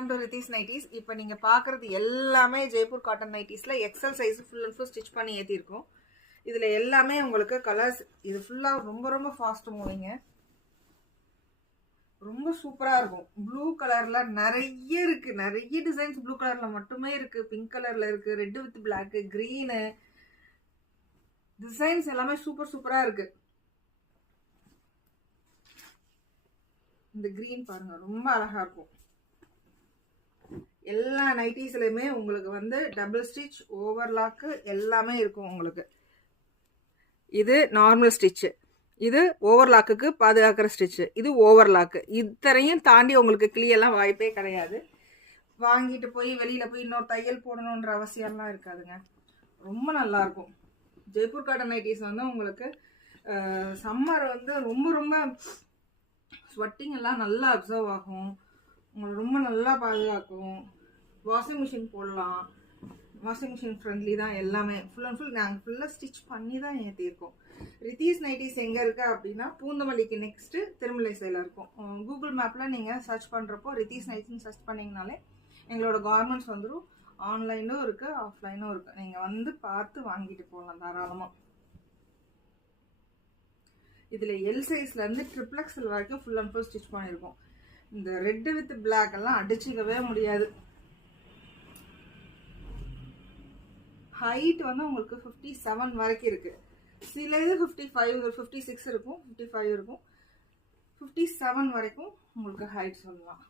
Welcome to Ritheesh nighties. இப்போ நீங்கள் பார்க்குறது எல்லாமே ஜெய்ப்பூர் காட்டன் நைட்டிஸில் XL size full and full stitch பண்ணி ஏற்றிருக்கோம். இதில் எல்லாமே உங்களுக்கு கலர்ஸ், இது ஃபுல்லாக ரொம்ப ரொம்ப ஃபாஸ்ட் மூவிங்க, ரொம்ப சூப்பராக இருக்கும். ப்ளூ கலரில் நிறைய இருக்குது, நிறைய டிசைன்ஸ் ப்ளூ கலரில் மட்டுமே இருக்குது. பிங்க் கலரில் இருக்குது, red with block, green designs எல்லாமே சூப்பர் சூப்பராக இருக்குது. இந்த க்ரீன் பாருங்க, ரொம்ப அழகாக இருக்கும். எல்லா நைட்டிஸ்லையுமே உங்களுக்கு வந்து டபுள் ஸ்டிச், ஓவர்லாக்கு எல்லாமே இருக்கும் உங்களுக்கு. இது நார்மல் ஸ்டிச்சு, இது ஓவர்லாக்குக்கு பாதுகாக்கிற ஸ்டிச்சு, இது ஓவர்லாக்கு. இத்தனையும் தாண்டி உங்களுக்கு கிளியெல்லாம் வாய்ப்பே கிடையாது. வாங்கிட்டு போய் வெளியில் போய் இன்னொரு தையல் போடணுன்ற அவசியம்லாம் இருக்காதுங்க. ரொம்ப நல்லாயிருக்கும். ஜெய்ப்பூர் காட்டன் நைட்டிஸ் வந்து உங்களுக்கு சம்மர் வந்து ரொம்ப ரொம்ப ஸ்வெட்டிங் எல்லாம் நல்லா அப்சர்வ் ஆகும், உங்களை ரொம்ப நல்லா பாதுகாக்கும். வாஷிங் மிஷின் போடலாம், வாஷிங் மிஷின் ஃப்ரெண்ட்லி தான் எல்லாமே. ஃபுல் அண்ட் ஃபுல் நாங்கள் ஃபுல்லாக ஸ்டிச் பண்ணி தான் ஏற்றிருக்கோம். ரித்தீஸ் நைட்டிஸ் எங்கே இருக்கா அப்படின்னா பூந்தமல்லிக்கு நெக்ஸ்ட்டு திருமலைசையில் இருக்கும். கூகுள் மேப்பில் நீங்கள் சர்ச் பண்ணுறப்போ ரித்தீஸ் நைட்டிஸ்ன்னு சர்ச் பண்ணிங்கனாலே எங்களோட கார்மெண்ட்ஸ் வந்துடும். ஆன்லைனும் இருக்குது, ஆஃப்லைனும் இருக்குது. நீங்கள் வந்து பார்த்து வாங்கிட்டு போகலாம் தாராளமாக. இதில் எல் சைஸ்லேருந்து XXL வரைக்கும் ஃபுல் அண்ட் ஃபுல் ஸ்டிச் பண்ணியிருக்கோம். இந்த ரெட்டு வித் பிளாக் எல்லாம் அடிச்சுக்கவே முடியாது. ஹைட் வந்து உங்களுக்கு 57 வரைக்கும் இருக்குது. சில இது 55, 56 இருக்கும், 55 இருக்கும், 57 வரைக்கும் உங்களுக்கு ஹைட் சொல்லலாம்.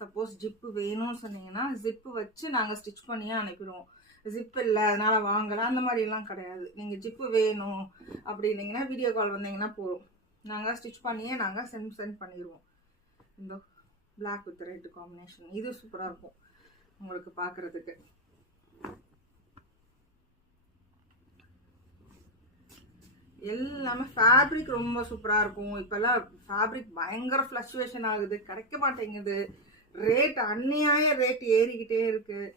சப்போஸ் ஜிப்பு வேணும்னு சொன்னீங்கன்னா ஜிப்பு வச்சு நாங்கள் ஸ்டிச் பண்ணியே அனுப்பிடுவோம். ஜிப் இல்லை அதனால் வாங்கலாம் அந்த மாதிரிலாம் கிடையாது. நீங்கள் ஜிப்பு வேணும் அப்படின்னீங்கன்னா வீடியோ கால் வந்தீங்கன்னா போதும், நாங்கள் ஸ்டிச் பண்ணியே நாங்கள் சென்ட் பண்ணிடுவோம். இந்த பிளாக் வித் ரெட் காம்பினேஷன் இது சூப்பராக இருக்கும் உங்களுக்கு பார்க்குறதுக்கு. எல்லாமே ஃபேப்ரிக் ரொம்ப சூப்பராக இருக்கும். இப்போல்லாம் ஃபேப்ரிக் பயங்கர ஃப்ளக்சுவேஷன் ஆகுது, கிடைக்க மாட்டேங்குது. ரேட் அந்நியாய ரேட் ஏறிக்கிட்டே இருக்குது.